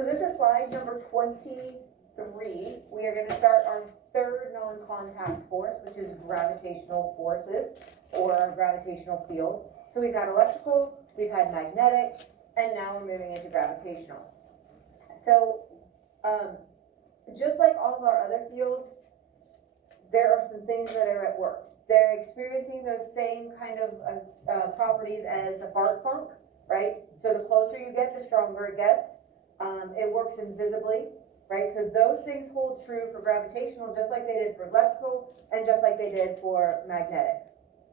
So this is slide number 23. We are gonna start our third non-contact force, which is gravitational forces or gravitational field. So we've had electrical, we've had magnetic, and now we're moving into gravitational. So, just like all of our other fields, there are some things that are at work. They're experiencing those same kind of properties as the fart funk, right? So the closer you get, the stronger it gets. It works invisibly, right? So those things hold true for gravitational, just like they did for electrical, and just like they did for magnetic,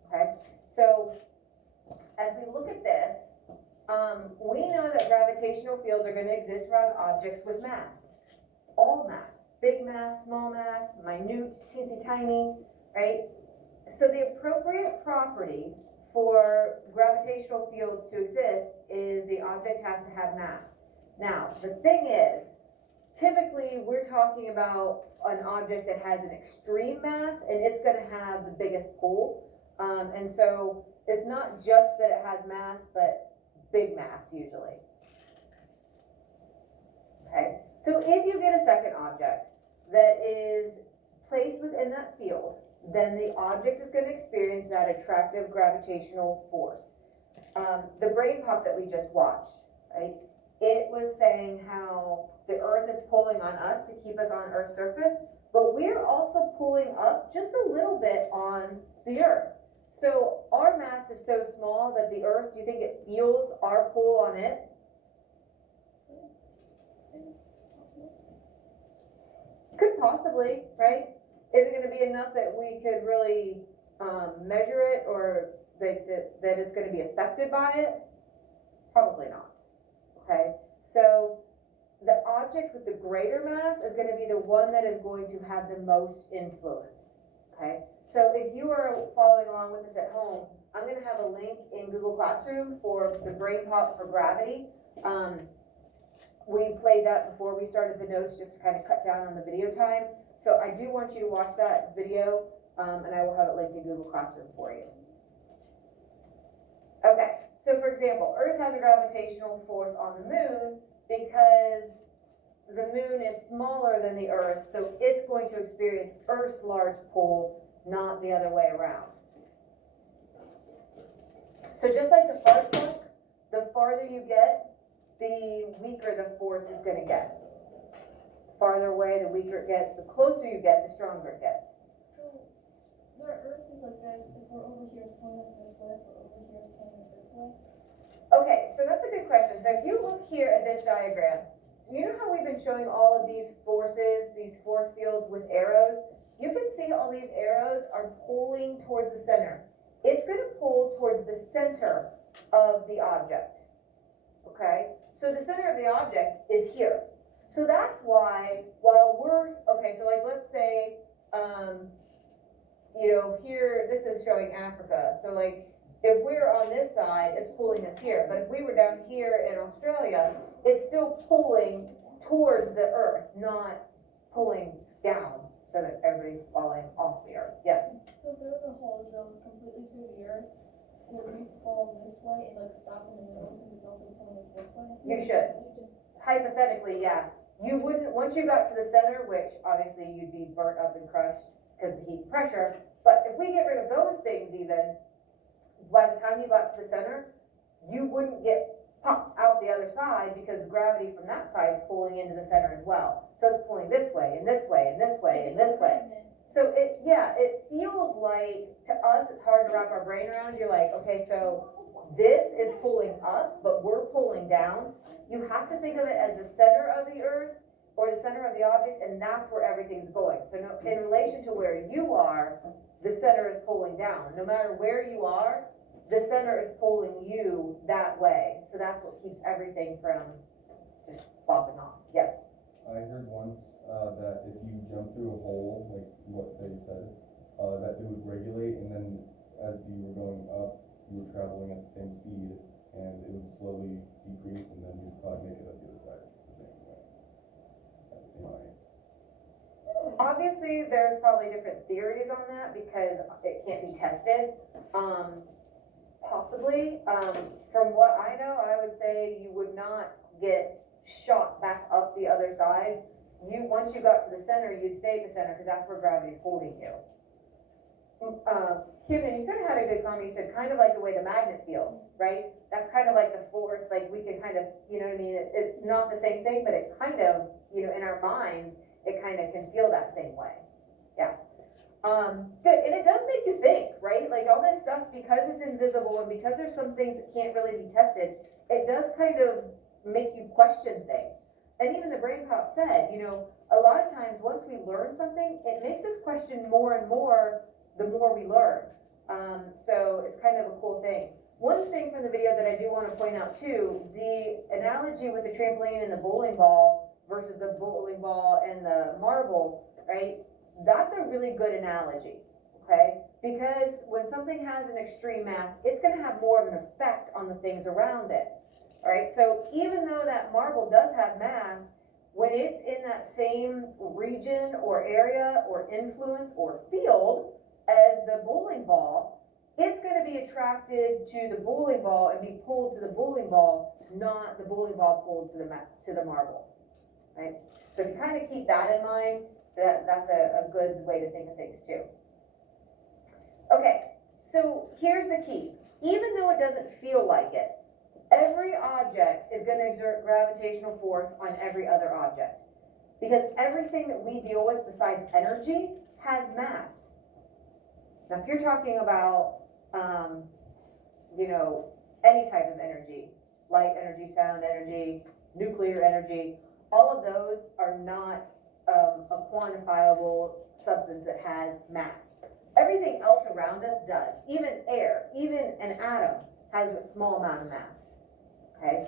okay? So as we look at this, we know that gravitational fields are going to exist around objects with mass. All mass, big mass, small mass, minute, teensy tiny, right? So the appropriate property for gravitational fields to exist is the object has to have mass. Now, the thing is, typically we're talking about an object that has an extreme mass and it's going to have the biggest pull. And so it's not just that it has mass, but big mass usually. Okay, so if you get a second object that is placed within that field, then the object is going to experience that attractive gravitational force. The brain pop that we just watched, right? It was saying how the Earth is pulling on us to keep us on Earth's surface, but we're also pulling up just a little bit on the Earth. So our mass is so small that the Earth, do you think it feels our pull on it? Could possibly, right? Is it going to be enough that we could really measure it, or that it's going to be affected by it? Probably not. Okay, so the object with the greater mass is going to be the one that is going to have the most influence. Okay, so if you are following along with us at home, I'm going to have a link in Google Classroom for the brain pop for gravity. We played that before we started the notes just to kind of cut down on the video time. So I do want you to watch that video, and I will have it linked in Google Classroom for you. Okay, so for example, Earth has a gravitational force on the moon because the moon is smaller than the Earth, so it's going to experience Earth's large pull, not the other way around. So just like the fart funk, the farther you get, the weaker the force is going to get. Farther away, the weaker it gets. The closer you get, the stronger it gets. So, the Earth is like this. If we're over here, it's pulling us this way. If we're over here, it's pulling us this way. Okay, so that's a good question. So if you look here at this diagram, so you know how we've been showing all of these forces, these force fields with arrows? You can see all these arrows are pulling towards the center. It's going to pull towards the center of the object. Okay, so the center of the object is here. So that's why, while we're, okay, so like let's say, you know, here, this is showing Africa. So like, if we're on this side, it's pulling us here. But if we were down here in Australia, it's still pulling towards the Earth, not pulling down so that everybody's falling off the Earth. Yes? So if there was a hole drilled completely through the Earth, would we fall this way and like stop in the middle since it's also pulling us this way? You should. Hypothetically, yeah. You wouldn't, once you got to the center, which obviously you'd be burnt up and crushed because of the heat and pressure, but if we get rid of those things even, by the time you got to the center, you wouldn't get popped out the other side because the gravity from that side is pulling into the center as well. So it's pulling this way, and this way, and this way, and this way. So it feels like, to us, it's hard to wrap our brain around. You're like, okay, so this is pulling up, but we're pulling down. You have to think of it as the center of the Earth or the center of the object, and that's where everything's going. So no, in relation to where you are, the center is pulling down. No matter where you are, the center is pulling you that way. So that's what keeps everything from just popping off. Yes? I heard once that if you jump through a hole, like what they said, that it would regulate, and then as you were going up, you were traveling at the same speed, and it would slowly decrease, and then you'd probably make it up the other side the same way, at the same height. Obviously, there's probably different theories on that because it can't be tested. Possibly. From what I know, I would say you would not get shot back up the other side, once you got to the center, you'd stay at the center, because that's where gravity's holding you. Cuban, you kind of had a good comment, you said kind of like the way the magnet feels, right? That's kind of like the force, like we can kind of, you know what I mean, it's not the same thing, but it kind of, you know, in our minds, it kind of can feel that same way, yeah. Good, and it does make you think, right? Like all this stuff, because it's invisible and because there's some things that can't really be tested, it does kind of make you question things. And even the Brain Pop said, you know, a lot of times once we learn something, it makes us question more and more the more we learn. So it's kind of a cool thing. One thing from the video that I do want to point out too, the analogy with the trampoline and the bowling ball versus the bowling ball and the marble, right? That's a really good analogy, okay? Because when something has an extreme mass, it's going to have more of an effect on the things around it, all right? So even though that marble does have mass, when it's in that same region or area or influence or field as the bowling ball, it's going to be attracted to the bowling ball and be pulled to the bowling ball, not the bowling ball pulled to the marble, right? So if you kind of keep that in mind, that's a good way to think of things too. Okay, so here's the key. Even though it doesn't feel like it, every object is going to exert gravitational force on every other object. Because everything that we deal with besides energy has mass. Now, if you're talking about, you know, any type of energy, light energy, sound energy, nuclear energy, all of those are not a quantifiable substance that has mass. Everything else around us does. Even air, even an atom has a small amount of mass. Okay?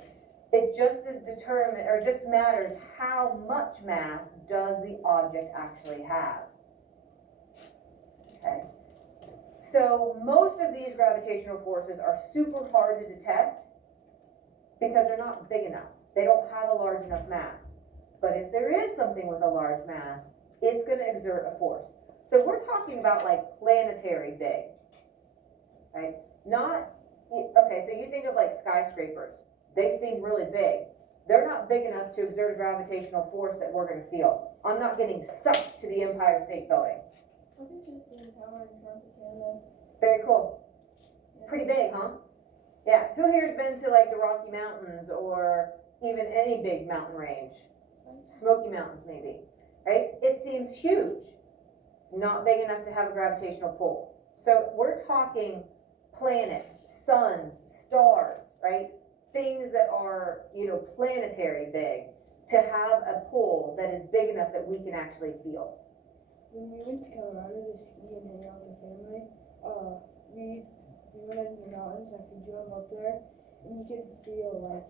It just is determined, or just matters how much mass does the object actually have. Okay? So most of these gravitational forces are super hard to detect because they're not big enough. They don't have a large enough mass. But if there is something with a large mass, it's going to exert a force. So we're talking about like planetary big, right? Not, okay, so you think of like skyscrapers. They seem really big. They're not big enough to exert a gravitational force that we're going to feel. I'm not getting sucked to the Empire State Building. I think you've seen Tower in Tropicana. Very cool. Pretty big, huh? Yeah. Who here's been to like the Rocky Mountains or even any big mountain range? Smoky Mountains maybe, right? It seems huge, not big enough to have a gravitational pull. So we're talking planets, suns, stars, right? Things that are, you know, planetary big to have a pull that is big enough that we can actually feel. When we went to Colorado to ski and hang out with the family, we went into the mountains, like we drove up there, and you could feel like,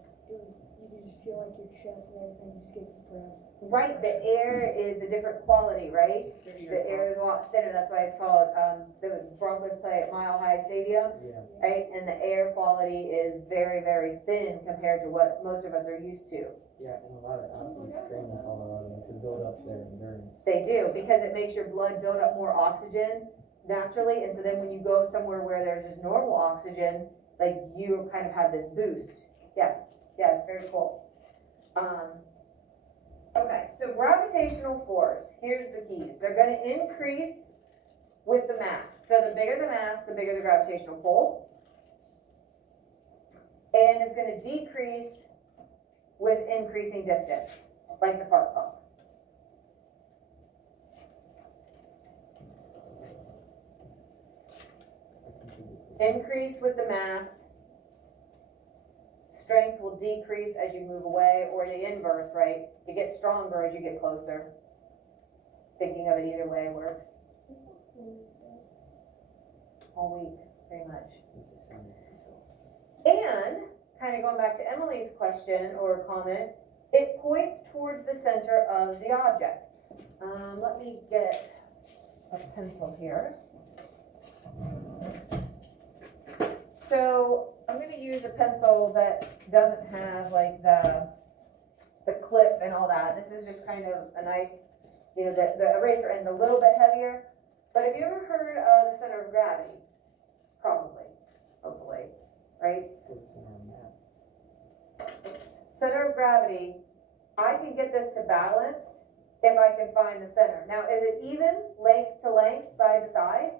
you could just feel like your chest and everything just get compressed. Right, the air is a different quality, right? The air is a lot thinner, that's why it's called, the Broncos play at Mile High Stadium, Yeah. right? And the air quality is very, very thin compared to what most of us are used to. Yeah, and a lot of athletes train in Colorado to build up their endurance. They do, because it makes your blood build up more oxygen naturally, and so then when you go somewhere where there's just normal oxygen, like you kind of have this boost. Yeah, it's very cool. Okay, so gravitational force, here's the keys. They're gonna increase with the mass. So the bigger the mass, the bigger the gravitational pull. And it's gonna decrease with increasing distance, like the fart pump. Increase with the mass. Strength will decrease as you move away, or the inverse, right? It gets stronger as you get closer. Thinking of it either way works. It's so cool. All week, pretty much. And, kind of going back to Emily's question or comment, it points towards the center of the object. Let me get a pencil here. So I'm going to use a pencil that doesn't have like the clip and all that. This is just kind of a nice, you know, the eraser end's a little bit heavier. But have you ever heard of the center of gravity? Probably, hopefully, right? Center of gravity I can get this to balance if I can find the center. Now, is it even length to length, side to side?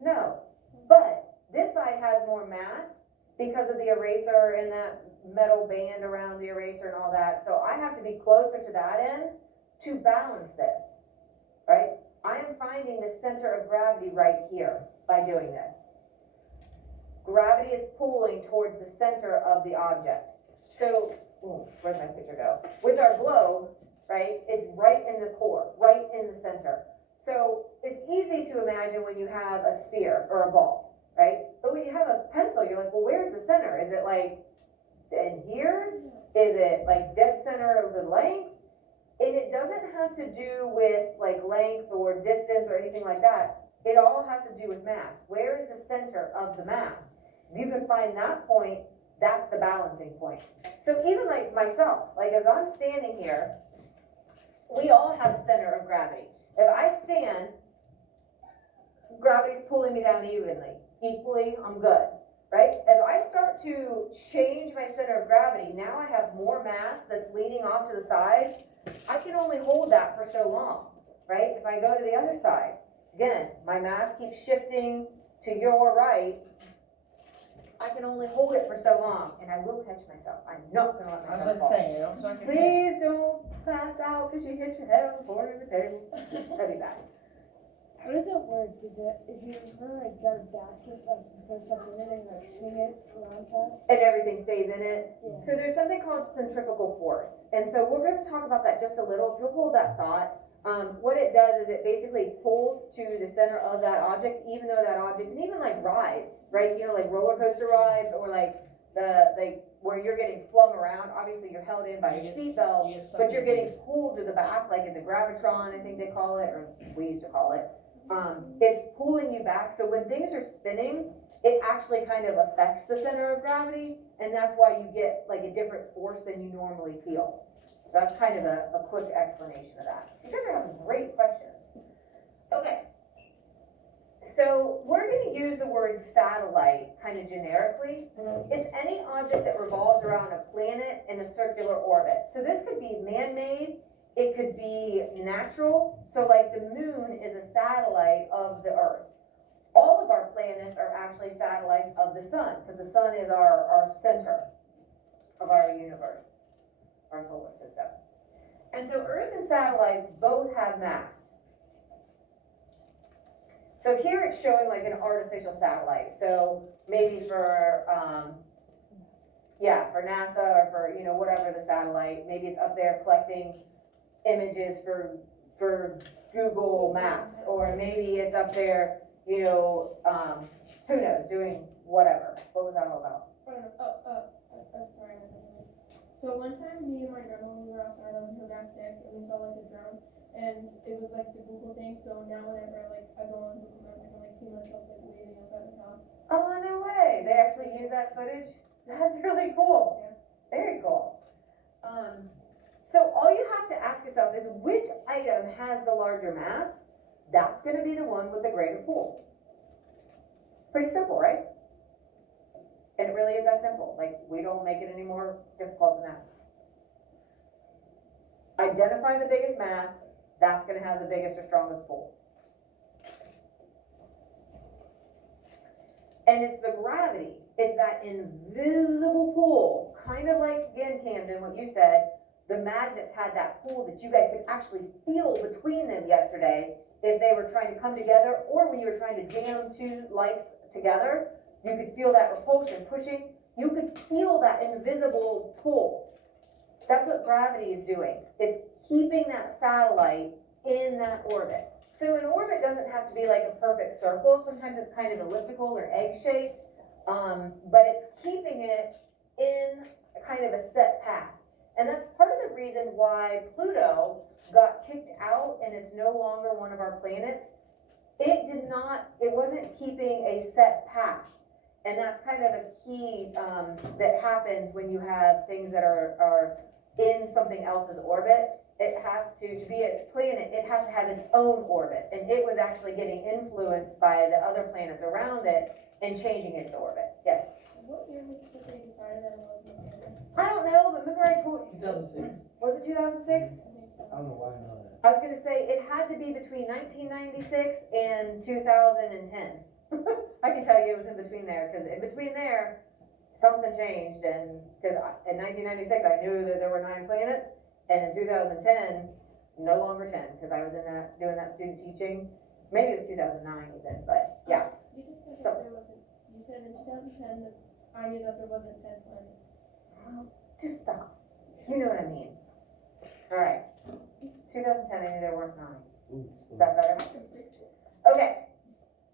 No, but this side has more mass because of the eraser and that metal band around the eraser and all that. So I have to be closer to that end to balance this, right? I am finding the center of gravity right here by doing this. Gravity is pulling towards the center of the object. So, where'd my picture go? With our globe, right, it's right in the core, right in the center. So it's easy to imagine when you have a sphere or a ball, right? But when you have a pencil, you're like, well, where's the center? Is it like in here? Is it like dead center of the length? And it doesn't have to do with like length or distance or anything like that. It all has to do with mass. Where is the center of the mass? If you can find that point, that's the balancing point. So even like myself, like as I'm standing here, we all have a center of gravity. If I stand, gravity's pulling me down equally, I'm good, right? As I start to change my center of gravity, now I have more mass that's leaning off to the side. I can only hold that for so long, right? If I go to the other side, again, my mass keeps shifting to your right. I can only hold it for so long, and I will catch myself. I'm not gonna let I was myself about fall. to say, you know, so I can. Please don't pass out because you hit your head on the corner of the table. That'd be bad. How does that work? Is it, if you ever like got a basket, like you put something in it and like swing it around fast? And everything stays in it. Yeah. So there's something called centrifugal force. And so we're gonna talk about that just a little. If you'll hold that thought, what it does is it basically pulls to the center of that object, even though that object, and even like rides, right? You know, like roller coaster rides or like where you're getting flung around. Obviously you're held in by a seatbelt, but you're getting pulled to the back, like in the Gravitron, I think they call it, or we used to call it. It's pulling you back. So when things are spinning, it actually kind of affects the center of gravity, and that's why you get like a different force than you normally feel. So that's kind of a quick explanation of that. You guys are having great questions. Okay. So we're going to use the word satellite kind of generically. It's any object that revolves around a planet in a circular orbit. So this could be man-made. It could be natural. So like the moon is a satellite of the Earth. All of our planets are actually satellites of the sun because the sun is our center of our universe, our solar system. And so Earth and satellites both have mass. So here it's showing like an artificial satellite. So maybe for, for NASA or for, you know, whatever the satellite, maybe it's up there collecting images for Google Maps, or maybe it's up there, you know, who knows, doing whatever. What was that all about? Sorry. So one time, me and my grandma, we were outside on Hillback Deck, and we saw like a drone, and it was like the Google thing. So now whenever like I go on Google Maps, I can like see myself like waving up at the house. Oh, no way. They actually use that footage? That's really cool. Yeah. Very cool. So all you have to ask yourself is which item has the larger mass? That's going to be the one with the greater pull. Pretty simple, right? And it really is that simple. Like, we don't make it any more difficult than that. Identify the biggest mass. That's going to have the biggest or strongest pull. And it's the gravity. It's that invisible pull. Kind of like, again, Camden, what you said, the magnets had that pull that you guys could actually feel between them yesterday if they were trying to come together, or when you were trying to jam two lights together, you could feel that repulsion pushing. You could feel that invisible pull. That's what gravity is doing. It's keeping that satellite in that orbit. So an orbit doesn't have to be like a perfect circle. Sometimes it's kind of elliptical or egg-shaped, but it's keeping it in kind of a set path. And that's part of the reason why Pluto got kicked out and it's no longer one of our planets. It wasn't keeping a set path. And that's kind of a key that happens when you have things that are in something else's orbit. It has to be a planet, it has to have its own orbit. And it was actually getting influenced by the other planets around it and changing its orbit. Yes? What year was it that they decided that it was in Canada? I don't know, but remember I told you. 2006. Was it 2006? I don't know why I know that. I was gonna say, it had to be between 1996 and 2010. I can tell you it was in between there, because in between there, something changed, and, because in 1996, I knew that there were 9 planets, and in 2010, no longer 10, because I was in that, doing that student teaching. Maybe it was 2009 even, but yeah. You just said So- that there wasn't, you said in 2010 that I knew that there wasn't 10 planets. Just stop. You know what I mean. Alright. 2010, I knew there weren't 9. Ooh, Is that better? Okay.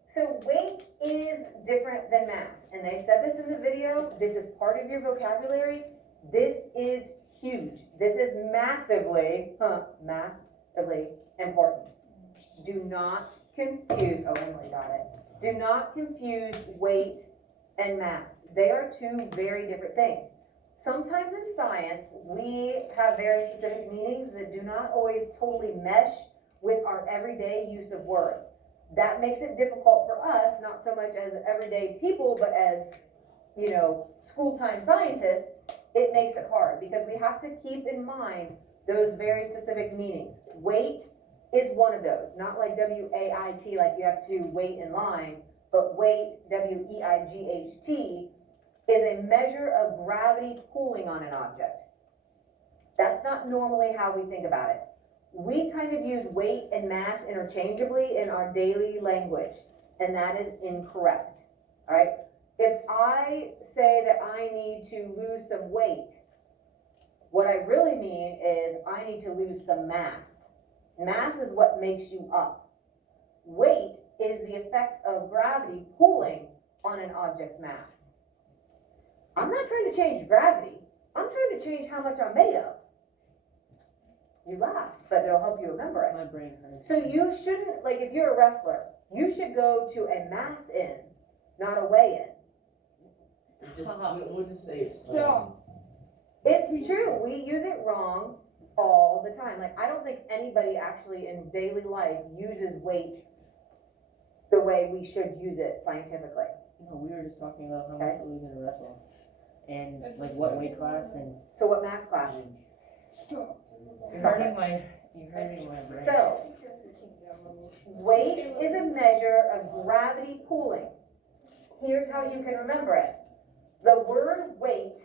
So weight is different than mass. And they said this in the video. This is part of your vocabulary. This is huge. This is massively important. Do not confuse, oh, Emily got it. Do not confuse weight and mass. They are 2 very different things. Sometimes in science, we have very specific meanings that do not always totally mesh with our everyday use of words. That makes it difficult for us, not so much as everyday people, but as, school-time scientists, it makes it hard because we have to keep in mind those very specific meanings. Weight is one of those, not like W-A-I-T, like you have to wait in line, but weight, W-E-I-G-H-T, is a measure of gravity pulling on an object. That's not normally how we think about it. We kind of use weight and mass interchangeably in our daily language, and that is incorrect, all right? If I say that I need to lose some weight, what I really mean is I need to lose some mass. Mass is what makes you up. Weight is the effect of gravity pulling on an object's mass. I'm not trying to change gravity. I'm trying to change how much I'm made of. You laugh, but it'll help you remember it. My brain hurts. So you shouldn't, like if you're a wrestler, you should go to a mass in, not a weigh in. We'll just say it's. Stop. It's true, we use it wrong all the time. Like I don't think anybody actually in daily life uses weight the way we should use it scientifically. No, we were just talking about how Okay. much we gonna wrestle. And like what weight class and. So what mass class? Stop. You're hurting my brain. So, weight is a measure of gravity pulling. Here's how you can remember it. The word weight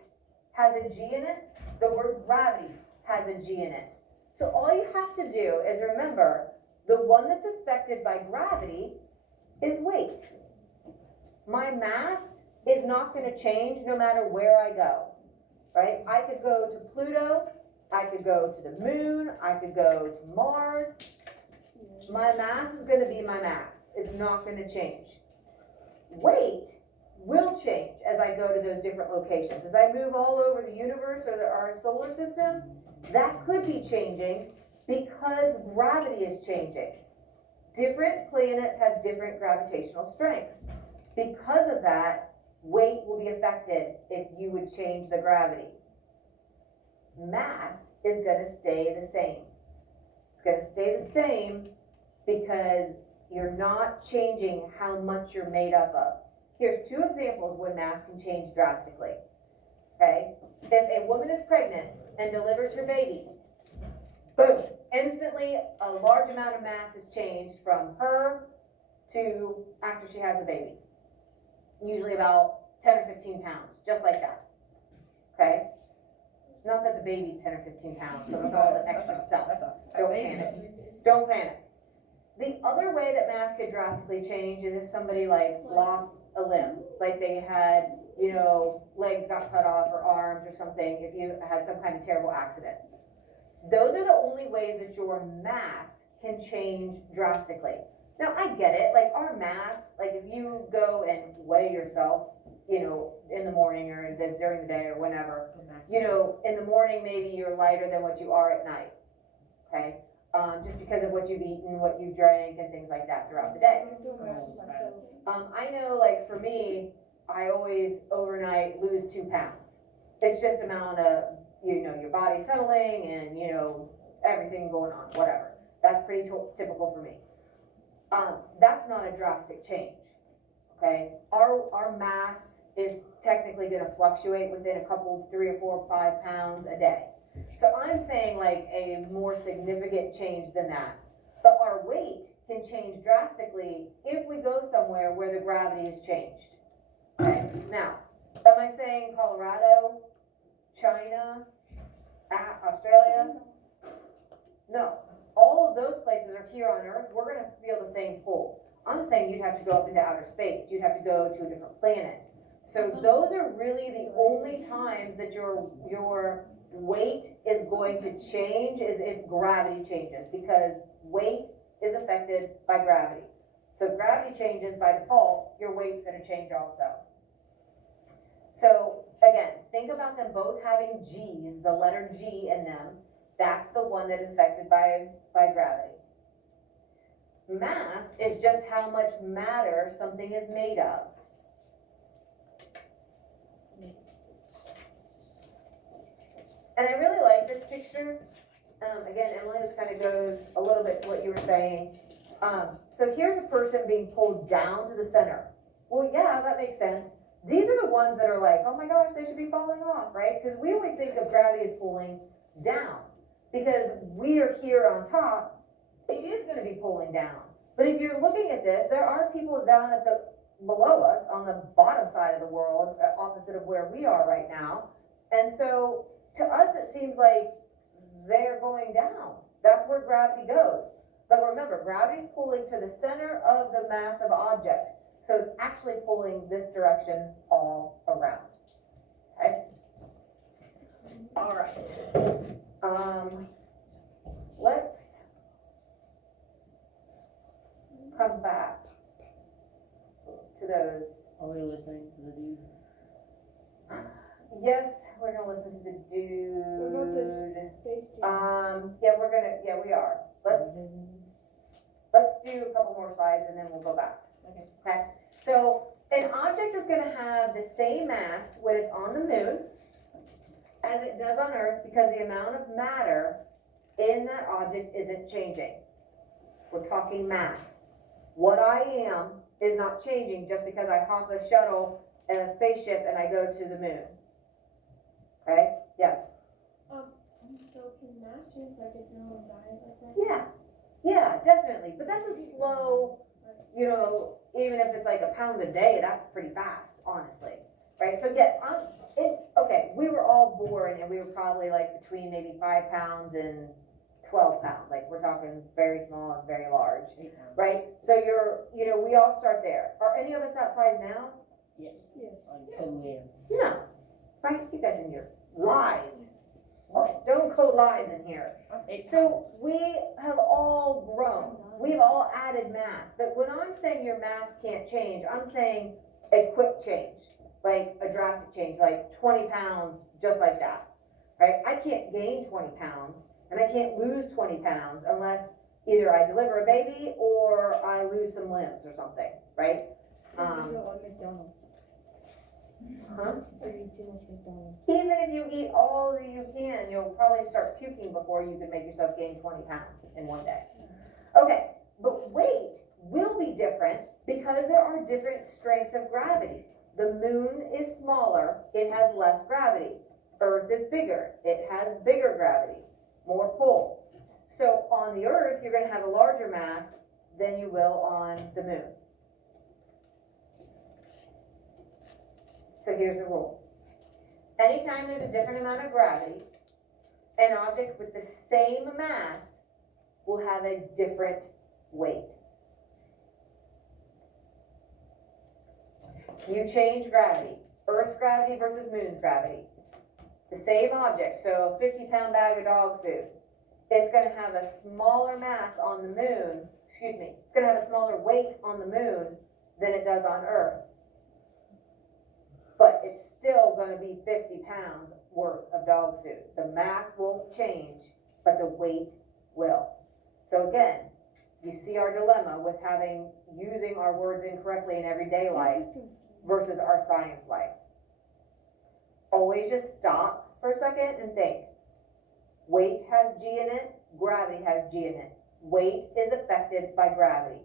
has a G in it. The word gravity has a G in it. So all you have to do is remember the one that's affected by gravity is weight. My mass is not going to change no matter where I go, right? I could go to Pluto, I could go to the moon, I could go to Mars. My mass is going to be my mass. It's not going to change. Weight will change as I go to those different locations. As I move all over the universe or our solar system, that could be changing because gravity is changing. Different planets have different gravitational strengths. Because of that, weight will be affected if you would change the gravity. Mass is going to stay the same. It's going to stay the same because you're not changing how much you're made up of. Here's 2 examples when mass can change drastically. Okay? If a woman is pregnant and delivers her baby, boom, instantly a large amount of mass is changed from her to after she has the baby. Usually about 10 or 15 pounds, just like that. Okay? Not that the baby's 10 or 15 pounds, but with all the extra stuff. Don't panic. Don't panic. The other way that mass could drastically change is if somebody like lost a limb, like they had, legs got cut off or arms or something, if you had some kind of terrible accident. Those are the only ways that your mass can change drastically. Now I get it, like our mass, like if you go and weigh yourself, in the morning or during the day or whenever, in the morning maybe you're lighter than what you are at night, okay? Just because of what you've eaten, what you drank, and things like that throughout the day. I know, like for me, I always overnight lose 2 pounds. It's just amount of, your body settling and, everything going on, whatever. That's pretty typical for me. That's not a drastic change, okay? Our mass is technically going to fluctuate within a couple, 3 or 4 or 5 pounds a day. So I'm saying like a more significant change than that. But our weight can change drastically if we go somewhere where the gravity is changed. Okay, now, am I saying Colorado, China, Australia? No, all of those places are here on Earth, we're gonna feel the same pull. I'm saying you'd have to go up into outer space, you'd have to go to a different planet. So those are really the only times that your weight is going to change is if gravity changes, because weight is affected by gravity. So if gravity changes by default, your weight's gonna change also. So again, think about them both having G's, the letter G in them. That's the one that is affected by gravity. Mass is just how much matter something is made of. And I really like this picture. Again, Emily, this kind of goes a little bit to what you were saying. So here's a person being pulled down to the center. Well, yeah, that makes sense. These are the ones that are like, oh my gosh, they should be falling off, right? Because we always think of gravity as pulling down. Because we are here on top, it is going to be pulling down. But if you're looking at this, there are people down at below us on the bottom side of the world, opposite of where we are right now. And so to us, it seems like they're going down. That's where gravity goes. But remember, gravity's pulling to the center of the massive object. So it's actually pulling this direction all around. Okay? All right. Let's come back to those. Are we listening to the dude? Yes, we're gonna listen to the What about this dude. Space Jam? Yeah, we are. Let's do a couple more slides and then we'll go back. Okay, so an object is gonna have the same mass when it's on the moon as it does on Earth because the amount of matter in that object isn't changing. We're talking mass. What I am is not changing just because I hop a shuttle and a spaceship and I go to the moon. Okay, yes? So can mass change like if you're on a diet like that? Yeah, definitely, but that's a slow, even if it's like a pound a day, that's pretty fast, honestly, right? So yes, okay, we were all born and we were probably like between maybe 5 pounds and 12 pounds, like we're talking very small and very large, 8 pounds. right? So we all start there. Are any of us that size now? Yes. Yes. I totally am. No, right? You guys in your lies. Stone cold lies in here. So we have all grown. We've all added mass. But when I'm saying your mass can't change, I'm saying a quick change, like a drastic change, like 20 pounds, just like that, right? I can't gain 20 pounds and I can't lose 20 pounds unless either I deliver a baby or I lose some limbs or something, right? Or you go on McDonald's. Huh? Or you eat too much McDonald's. Even if you eat all that you can, you'll probably start puking before you can make yourself gain 20 pounds in one day. Okay, but weight will be different because there are different strengths of gravity. The moon is smaller, it has less gravity. Earth is bigger, it has bigger gravity, more pull. So on the Earth, you're gonna have a larger mass than you will on the moon. So here's the rule. Anytime there's a different amount of gravity, an object with the same mass will have a different weight. You change gravity, Earth's gravity versus moon's gravity. The same object, so a 50-pound bag of dog food, it's gonna have a smaller mass on the moon, it's gonna have a smaller weight on the moon than it does on Earth. But it's still gonna be 50 pounds worth of dog food. The mass won't change, but the weight will. So again, you see our dilemma with using our words incorrectly in everyday life versus our science life. Always just stop for a second and think. Weight has G in it, gravity has G in it. Weight is affected by gravity.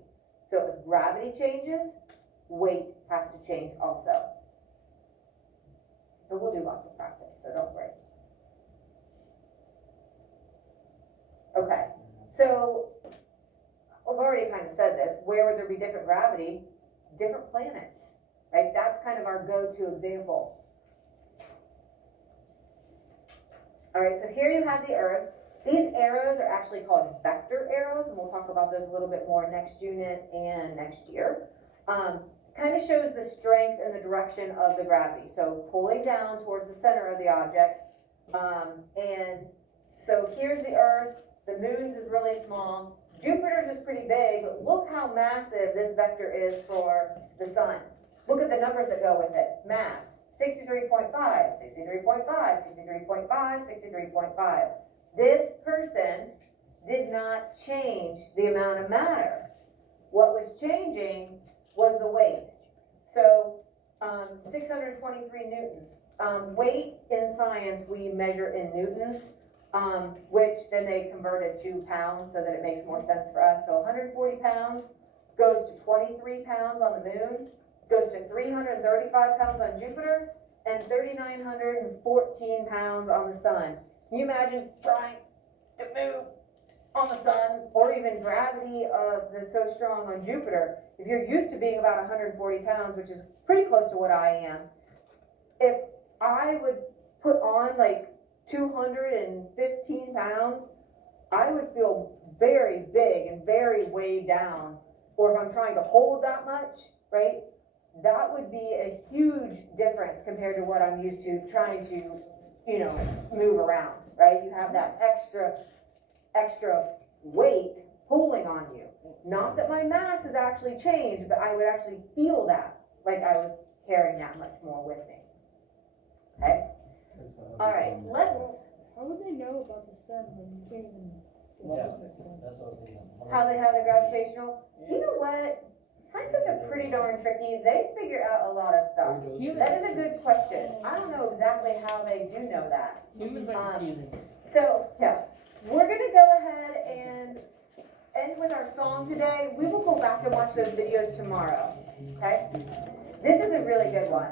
So if gravity changes, weight has to change also. And we'll do lots of practice, so don't worry. Okay, so I've already kind of said this, where would there be different gravity? Different planets, right? That's kind of our go-to example. All right, so here you have the Earth. These arrows are actually called vector arrows, and we'll talk about those a little bit more next unit and next year. Kind of shows the strength and the direction of the gravity. So pulling down towards the center of the object. And so here's the Earth, the moon's is really small, Jupiter's is pretty big, but look how massive this vector is for the sun. Look at the numbers that go with it. Mass, 63.5, 63.5, 63.5, 63.5. This person did not change the amount of matter. What was changing was the weight. So 623 newtons. Weight in science we measure in newtons, which then they converted to pounds so that it makes more sense for us. So 140 pounds goes to 23 pounds on the moon, goes to 335 pounds on Jupiter, and 3,914 pounds on the sun. Can you imagine trying to move on the sun, or even gravity that's so strong on Jupiter? If you're used to being about 140 pounds, which is pretty close to what I am, if I would put on like 215 pounds, I would feel very big and very weighed down. Or if I'm trying to hold that much, right, that would be a huge difference compared to what I'm used to trying to, move around, right? You have that extra weight pulling on you. Not that my mass has actually changed, but I would actually feel that, like I was carrying that much more with me. Okay? All right, let's, How would they know about the sun when you can't even Yeah, notice the sun? that's what I was thinking. how they have the gravitational. You know what? Scientists are pretty darn tricky. They figure out a lot of stuff. That is a good question. I don't know exactly how they do know that. Humans are confusing. So, yeah, we're gonna go ahead and end with our song today. We will go back and watch those videos tomorrow, okay? This is a really good one.